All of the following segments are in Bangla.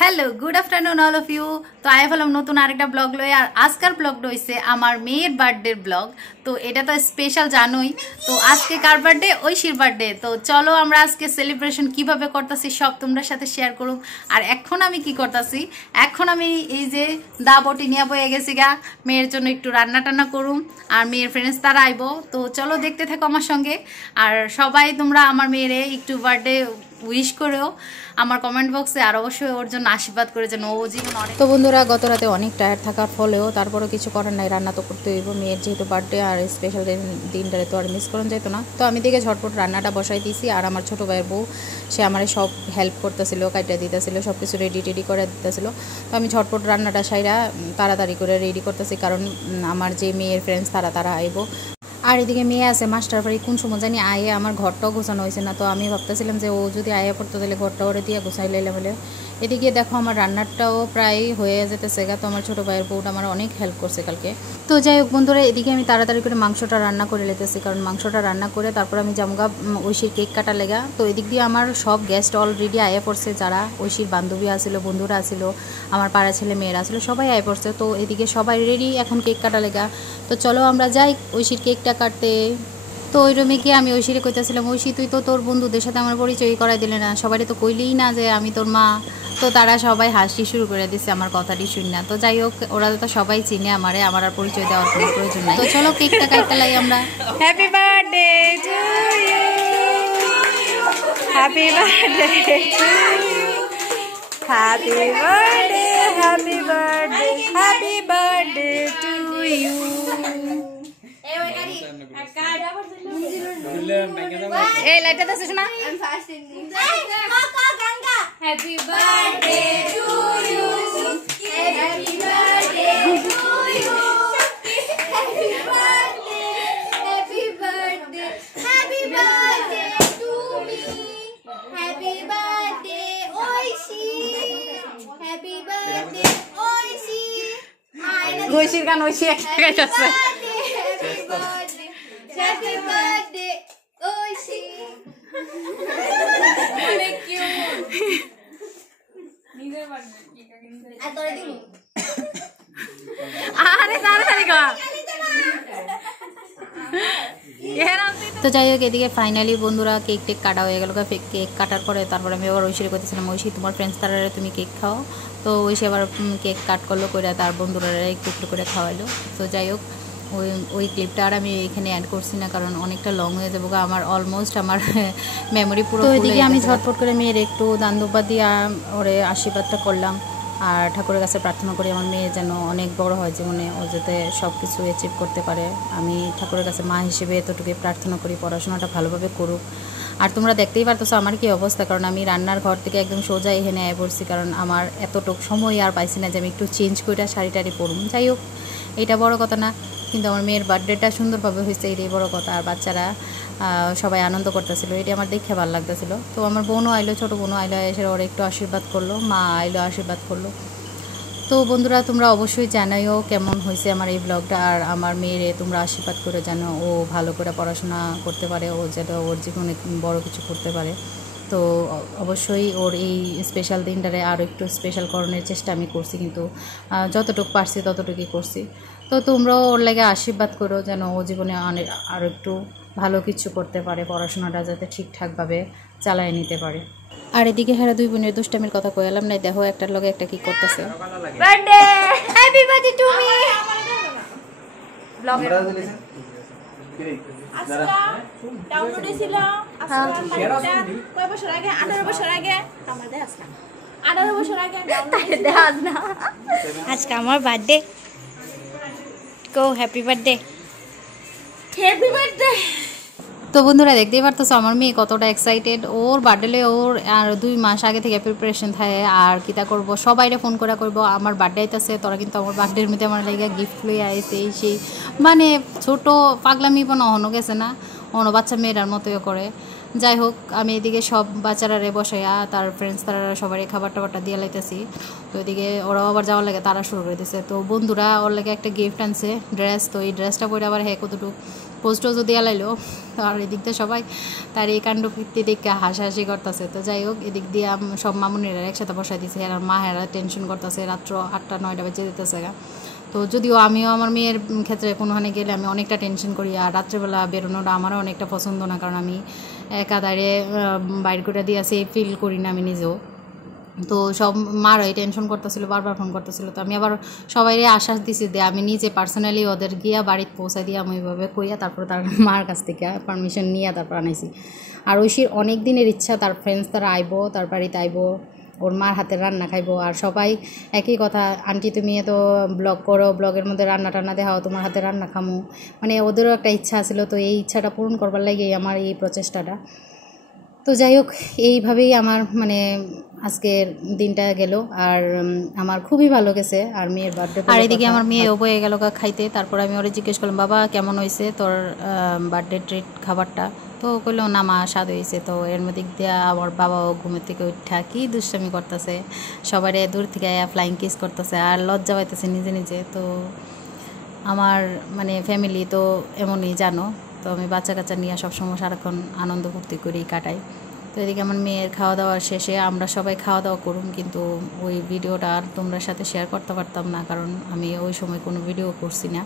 Hello good afternoon all of you. তো আই হলাম নতুন আরেকটা ব্লগ লয়ে। আর আজকের ব্লগটা হইছে আমার মেয়ের বার্থডে ব্লগ। তো এটা তো স্পেশাল জানোই। তো আজকে কার বার্থডে? ঐশীর বার্থডে। তো চলো আমরা আজকে সেলিব্রেশন কিভাবে করতেছি সব তোমরা সাথে শেয়ার করুম। আর এখন আমি কি করতেছি, এখন আমি এই যে দা বটি নিয়ে বয়ে গেছি গা, মেয়ের জন্য একটু রান্না টান্না করুম। আর মেয়ের ফ্রেন্ডস তারা আইবো। তো চলো দেখতে থাকো আমার সঙ্গে। আর সবাই তোমরা আমার মেয়েরে একটু বার্থডে উইশ করেও আমার কমেন্ট বক্সে, আর অবশ্যই ওর জন্য আশীর্বাদ করে যেন ও জীবন অনেক। তো বন্ধুরা, গত রাতে অনেক টায়ার্ড থাকার ফলেও তারপরেও কিছু করার নাই, রান্না তো করতে হইব। মেয়ের যেহেতু বার্থডে আর স্পেশাল দিনটারে তো আর মিস করা যেত না। তো আমি দেখে ঝটপট রান্নাটা বসাই দিয়েছি। আর আমার ছোটো ভাইয়ের বউ সে আমার সব হেল্প করতেছিল, কাইটা দিতেছিল, সব কিছু রেডি করে দিতেছিল। তো আমি ঝটপট রান্নাটা সাইরা তাড়াতাড়ি করে রেডি করতেছি, কারণ আমার যে মেয়ের ফ্রেন্ডস তারা আইব। আর এদিকে মেয়ে আছে মাস্টার বাড়ি, কোন সময় জানি আয়ে আমার ঘরটাও গোছানো হয়েছে না। তো আমি ভাবতেছিলাম যে ও যদি আয়া পড়তো তাহলে ঘরটা ওরে দিয়ে গোছাই লাইলে বলে। এদিকে দেখো আমার রান্নাটাও প্রায় হয়ে যেতেছে গা। তো আমার ছোটো ভাইয়ের বউটা আমার অনেক হেল্প করছে কালকে। তো যাই হোক বন্ধুরা, এদিকে আমি তাড়াতাড়ি করে মাংসটা রান্না করে লেতেছি, কারণ মাংসটা রান্না করে তারপর আমি জামগা ঐশীর কেক কাটা লেগা। তো এদিক দিয়ে আমার সব গেস্ট অলরেডি আয়া পড়ছে, যারা ঐশীর বান্ধবী আসিল, বন্ধুরা আসিল, আমার পাড়া ছেলে মেয়েরা আসলে সবাই আয়া পড়ছে। তো এদিকে সবাই রেডি এখন কেক কাটা লেগা। তো চলো আমরা যাই ঐশীর কেকটা কাটতে। তো ওই রুমে গিয়ে আমি ঐশীরে কইতেছিলাম, ঐশী তুই তো তোর বন্ধুদের সাথে আমার পরিচয় করাই দিলে না, সবাই তো কইলেই না যে আমি তোর মা। তো তারা সবাই হাসি শুরু করে দিচ্ছে আমার কথাটি শুনি না। তো যাই হোক, ওরা তো সবাই চিনে আমারে, আমার আর পরিচয় দেওয়ার কোনো প্রয়োজন নাই। তো চলো কেকটা কাটতে লাই আমরা। Happy birthday to you, happy birthday to you, happy birthday, happy birthday, happy birthday to you. এই লাইটটা দাও শোনা। Happy birthday to you, happy birthday to you, happy birthday, happy birthday, happy birthday to me, happy birthday Oishi, happy birthday Oishi. ঐশীর গান ঐশী একটা গাইতেছে। Happy birthday Oishi. অনেক কিউট। নিজের বার্থডে কেক আগে নিজে আর তোরে দিমু। আরে তাড়াতাড়ি কর। তো যাই হোক, এদিকে ফাইনালি বন্ধুরা কেক টেক কাটা হয়ে গেল। কেক কাটার পরে তারপরে আমি আবার ঐশীরে করতেছিলাম, ঐশী তোমার ফ্রেন্ডস তারারে তুমি কেক খাও। তো ঐশী আবার কেক কাট করলো করে তার বন্ধুরা একটু একটু করে খাওয়াইলো। তো যাই হোক, ওই ক্লিপটা আর আমি এখানে অ্যাড করছি না, কারণ অনেকটা লং হয়ে যাবো, আমার অলমোস্ট আমার মেমোরি পুরো। তো এদিকে আমি ঝটপট করে মেয়ের একটু দান দুব্বা দিয়ে ওরে আশীর্বাদটা করলাম। আর ঠাকুরের কাছে প্রার্থনা করি আমার মেয়ে যেন অনেক বড় হয় জীবনে, ও যাতে সব কিছু অ্যাচিভ করতে পারে। আমি ঠাকুরের কাছে মা হিসেবে এতটুকুই প্রার্থনা করি, পড়াশোনাটা ভালোভাবে করুক। আর তোমরা দেখতেই পারতেছো আমার কি অবস্থা, কারণ আমি রান্নার ঘর থেকে একদম সোজা এখানে আয় পড়ছি, কারণ আমার এতটুকু সময় আর পাইছি না যে আমি একটু চেঞ্জ করে শাড়ি টাড়ি পরুম। যাই হোক, এটা বড় কথা না, কিন্তু আমার মেয়ের বার্থডেটা সুন্দরভাবে হয়েছে, এটাই বড় কথা। আর বাচ্চারা সবাই আনন্দ করতেছিল, এটি আমার দেখে ভালো লাগতেছিল। তো আমার বোনও আইলো, ছোটো বোনও আইলো, এসে ওরা একটু আশীর্বাদ করলো, মা আইলো আশীর্বাদ করলো। তো বন্ধুরা, তোমরা অবশ্যই জানাইও কেমন হয়েছে আমার এই ব্লগটা। আর আমার মেয়েরে তোমরা আশীর্বাদ করে জানো ও ভালো করে পড়াশোনা করতে পারে, ও যেটা ওর জীবনে বড় কিছু করতে পারে। তো অবশ্যই ওর এই স্পেশাল দিনটারে আরও একটু স্পেশাল করানোর চেষ্টা আমি করছি, কিন্তু যতটুকু পারছি ততটুকুই করছি। তো তোমরাও ওর লাগে আশীর্বাদ করো যেন ও জীবনে অনেক আরও একটু ভালো কিছু করতে পারে, পড়াশোনাটা যাতে ঠিকঠাকভাবে চালায় নিতে পারে। আর এদিকে হ্যাঁ, দুই বোনের দুষ্টামির কথা কইলাম না, দেখো একটার লগে একটা কি করতেছে। Birthday, happy birthday to me. Blog আজকে ডাউনলোড হইছিল আজকে কয় বছর আগে? 18 বছর আগে। আমার দেখাস না, 18 বছর আগে ডাউনলোড দেখাস না। আজকে আমার বার্থডে, কো হ্যাপি বার্থডে, হ্যাপি বার্থডে। তো বন্ধুরা, দেখতেই পারতেছো আমার মেয়ে কতটা এক্সাইটেড। ওর বার্থডে ওর আর 2 মাস আগে থেকে প্রিপারেশন থাকে। আর কিতা করবো, সবাইরে ফোন করে করবো আমার বার্থডে আইতেছে, তোরা কিন্তু আমার বার্থডের মধ্যে আমার লাগে গিফট লই আইছে এই সেই, মানে ছোট পাগলামি কোনো অহনো গেছে না, অন্য বাচ্চা মেয়েরার মতোই করে। যাই হোক, আমি এদিকে সব বাচ্চারা বসাইয়া তার ফ্রেন্ডস তারা সবাই খাবার টাবারটা দিয়ে লাইতেছি। তো এদিকে ওরাও আবার যাওয়ার লাগে তারা শুরু করে দিছে। তো বন্ধুরা ওর লাগে একটা গিফট আনছে, ড্রেস। তো এই ড্রেসটা পরে আবার হ্যাঁ কতটুকু পোস্টও যদি এলাইলো আর এদিক দিয়ে সবাই তার এই কাণ্ড কীর্তি দেখে হাসাহাসি করতেছে। তো যাই হোক, এদিক দিয়ে সব মামুনিরা একসাথে বসাই দিছে, আর মা হেরা টেনশন করতেছে, রাত্র 8টা-9টা বেজে যেতেছে গা। তো যদিও আমিও আমার মেয়ের ক্ষেত্রে কোনোখানে গেলে আমি অনেকটা টেনশন করি, আর রাত্রেবেলা বেরোনোটা আমারও অনেকটা পছন্দ না, কারণ আমি একা দাঁড়িয়ে বাইর করে দিয়ে সেফ ফিল করি না আমি নিজেও। তো সব মারাই টেনশন করতেছিল, বারবার ফোন করতেছিল। তো আমি আবার সবাইরে আশ্বাস দিছি যে আমি নিজে পার্সোনালি ওদের গিয়া বাড়িতে পৌঁছাই দিয়ে আমি ওইভাবে কইয়া তারপর তার মার কাছ থেকে পারমিশন নিয়ে তারপর আনাইছি। আর ঐশীর অনেক দিনের ইচ্ছা তার ফ্রেন্ডস তারা আইবো, তার বাড়িতে আইবো, ওর মার হাতের রান্না খাইবো। আর সবাই একই কথা, আন্টি তুমি এত ব্লগ করো, ব্লগের মধ্যে রান্না টান্না দেখাও, তোমার হাতে রান্না খামো, মানে ওদেরও একটা ইচ্ছা ছিল। তো এই ইচ্ছাটা পূরণ করবার লাগেই আমার এই প্রচেষ্টাটা। তো যাই হোক, এইভাবেই আমার মানে আজকের দিনটা গেল, আর আমার খুবই ভালো গেছে। আর মেয়ের বার্থডে, আর এদিকে আমার মেয়েও বয়ে গেল খাইতে। তারপর আমি ওরে জিজ্ঞেস করলাম, বাবা কেমন হয়েছে তোর বার্থডে ট্রিট খাবারটা? তো কইলো না মা স্বাদ হয়েছে। তো এর মধ্যে দিয়ে আমার বাবাও ঘুমের থেকে উঠা কি দুষ্টামি করতেছে, সবারে দূর থেকে ফ্লাইং কিস করতেছে আর লজ্জা পাইতেছে নিজে নিজে। তো আমার মানে ফ্যামিলি তো এমনই জানো, তো আমি বাচ্চা কাচ্চা নিয়ে সবসময় সারাক্ষণ আনন্দ ফুর্তি করেই কাটাই। তো এদিকে আমার মেয়ের খাওয়া দাওয়ার শেষে আমরা সবাই খাওয়া দাওয়া করুন, কিন্তু ওই ভিডিওটা আর তোমরা সাথে শেয়ার করতে পারতাম না, কারণ আমি ওই সময় কোনো ভিডিও করছি না।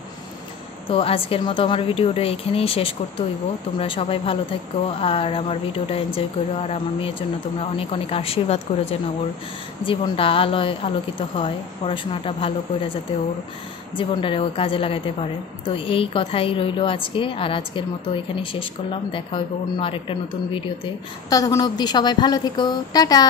তো আজকের মতো আমার ভিডিওটা এখানেই শেষ করতে হইব। তোমরা সবাই ভালো থাকো আর আমার ভিডিওটা এনজয় করো, আর আমার মেয়ের জন্য তোমরা অনেক অনেক আশীর্বাদ করো যেন ওর জীবনটা আলোকিত হয়, পড়াশোনাটা ভালো করে যাতে ওর জীবনটারে ও কাজে লাগাইতে পারে। তো এই কথাই রইল আজকে, আর আজকের মতো এখানেই শেষ করলাম। দেখা হইব অন্য আরেকটা নতুন ভিডিওতে। ততক্ষণ অবধি সবাই ভালো থেকো, টাটা।